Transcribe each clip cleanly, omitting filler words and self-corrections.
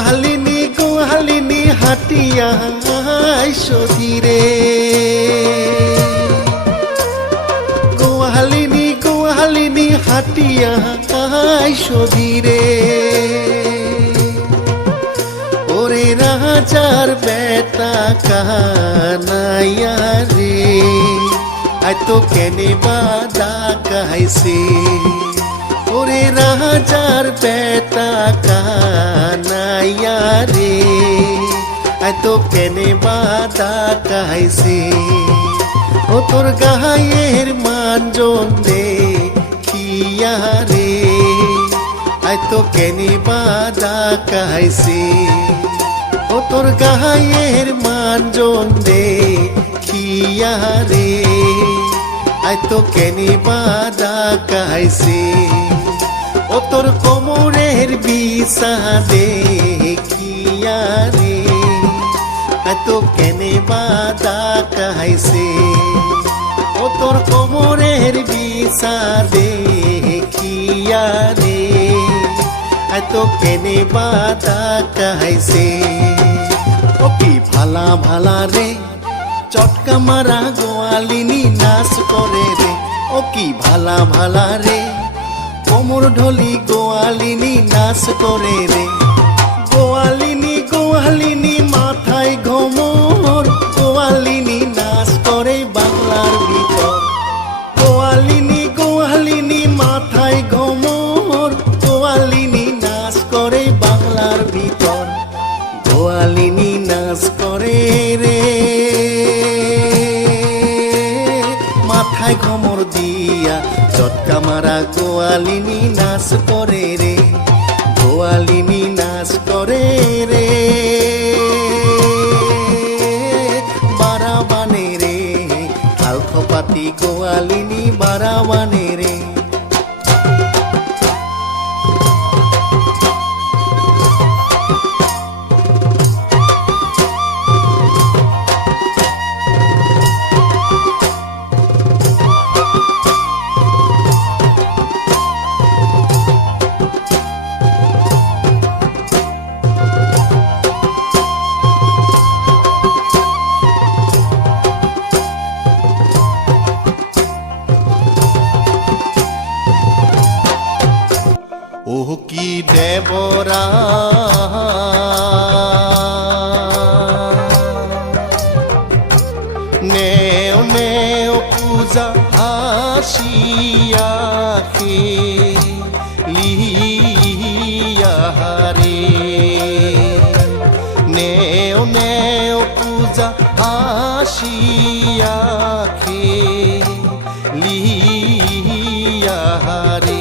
গোয়ালিনী হাটিয়া সধীরে গোয়ালিনী হাটিয়া সধীরে ওরে রাজার বেটা কানাইয়া রে আই তো কেনে বাদা কাইছে ওরে রাজার বেটা কানাইয়া রে আই তো কেনে বাদা কাইছে ও তোর গায়ের মানজন দে খিয়া রে আই তো কেনে বাদা কাইছে ও তোর গায়ের মানজন দে খিয়া রে আই তো কেনে বাদা কাইছে ও তোর কোমরের বিছা দে খিয়া রে আই তো কেনে বাদা কাইছে ও তোর কোমরের বিছা দে খিয়া রে আই তো কেনে বাদা কাইছে ও কি ভালা ভালা রে চটকা মারা গোয়ালিনী নাচ করে রে ও কি ভালা ভালা রে কোমর ঢলি গোয়ালিনী নাচ করে রে গোয়ালিনী মাথায় ঘোমর গোয়ালিনী নাচ করে বাংলার ভিতর গোয়ালিনী মাথায় ঘোমর গোয়ালিনী নাচ করে বাংলার ভিতর গোয়ালিনী নাচ করে রে মাথায় ঘোমর দিয়া চটকা মারা গোয়ালিনী নাচ করে রে গোয়ালিনী নাচ করে রে বারাবানে রে আলখপাতি গোয়ালিনী বারাবানে রে ও কি দেবরা নেও নেও পূজা হাসিয়া লিয়া রে নেও নেও পূজা হাসিয়া লিয়া রে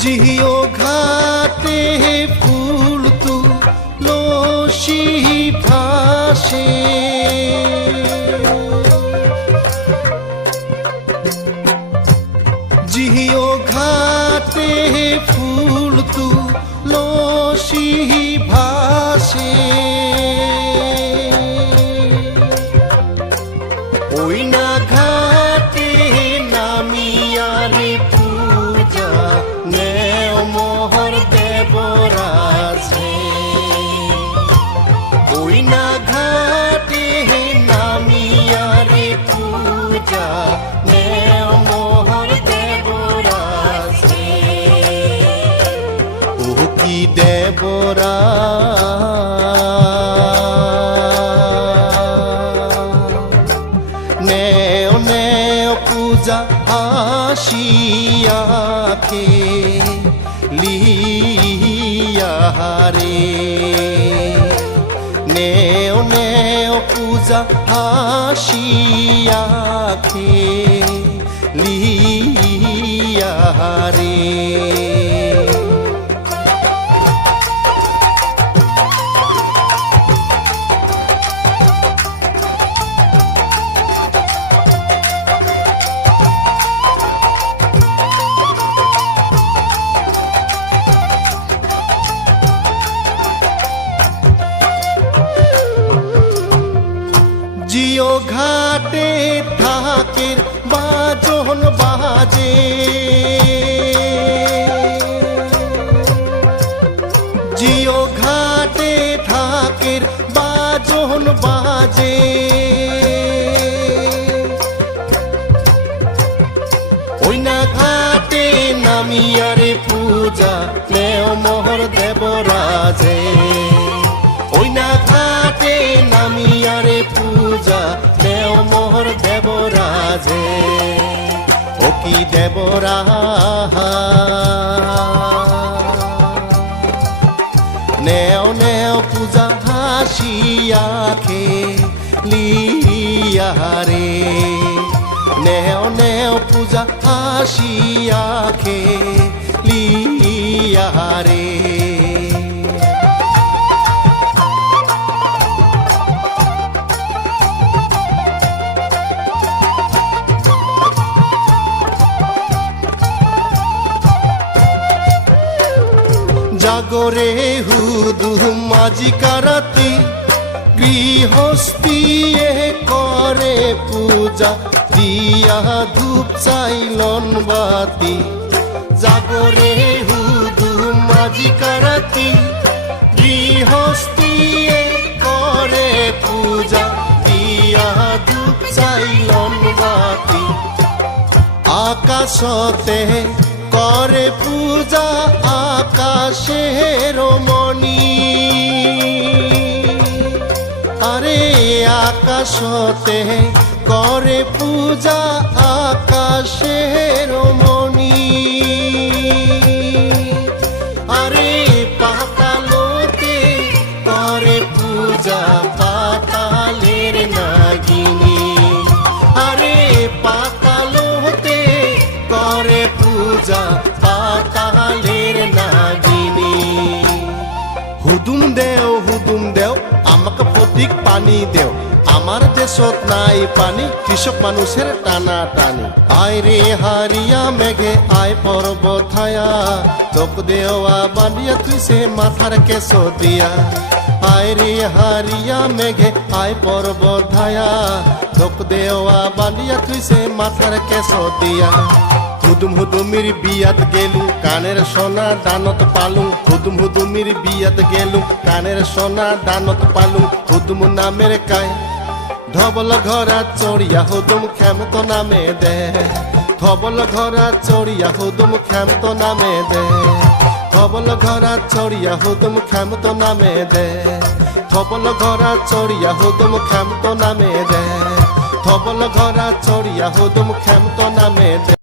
जियो घाटे फूल तू लोशी भाषे जियो घाटे फूल तू लोशी भाषे ओई ना घाटे नामिया रे पूजा নেও মোহর দেবরাজ ওই না ঘাটে নামিয়া রে পূজা নেও মোহর দেবরাজ ও কি দেবরাজ নেও নেও পূজা হাসিয়া লিয়া রে নেও নেও পূজা হাসিয়া লিয়া রে ঘাটে ঢাকের বাজন বাজে, জিও ঘাটে ঢাকের বাজন বাজে, ওই না ঘাটে নামিয়ারে পূজা নেও মোহর দেবরাজে, ওই না ঘাটে নামিয়ারে পূজা নেও মোহর দেবরাজে, ও কি দেবরাজ নেও নেও পূজা হাসিয়াখে লিয়ারে, নেও নেও পূজা হাসিয়াখে লিয়ারে। জাগরে হুদুম মাঝি কারাতি গৃহস্থী করে পূজা দিয়া ধূপ চাইলন বাতি, জাগরে হুদুম মাঝি কারাতি গৃহস্থী করে পূজা দিয়া ধূপ চাইলন বাতি, আকাশতে করে পূজা আকাশের মণি, আরে আকাশতে করে পূজা আকাশের মণি, আরে পাতালতে করে পূজা পাতালের নাগিনী, আরে পাতালতে করে পূজা পাতালের নাগিনী। হুদুম দেও আমাকে প্রতীক পানি দেও, আমার দেশত নাই পানি কৃষক মানুষের টানা টানি, আয় রে হারিয়া মেঘে আয় পর্বত ছায়া, তোক দেওয়া বান্ধিয়া তুই সে মাথার কেশ দিয়া, আয় রে হারিয়া মেঘে আয় পর্বত ছায়া, তোক দেওয়া বান্ধিয়া তুই সে মাথার কেশ দিয়া, হুদুম হুদুমির বিয়াত গেলু কানের সোনা দানত পালু, হুদুম হুদুমির বিয়াত গেলু কানের সোনা দানত পালু, হুদুম নামের কায় ধবল ঘরা চড়িয়া হুদুম ক্ষমত নামে দে, ধবল ঘরা চড়িয়া হুদুম ক্ষমত নামে দে, ধবল ঘরা চড়িয়া হুদুম ক্ষমত নামে দে, ধবল ঘরা চড়িয়া হুদুম ক্ষমত নামে দে, ধবল ঘরা চড়িয়া হুদুম ক্ষমত নামে দে।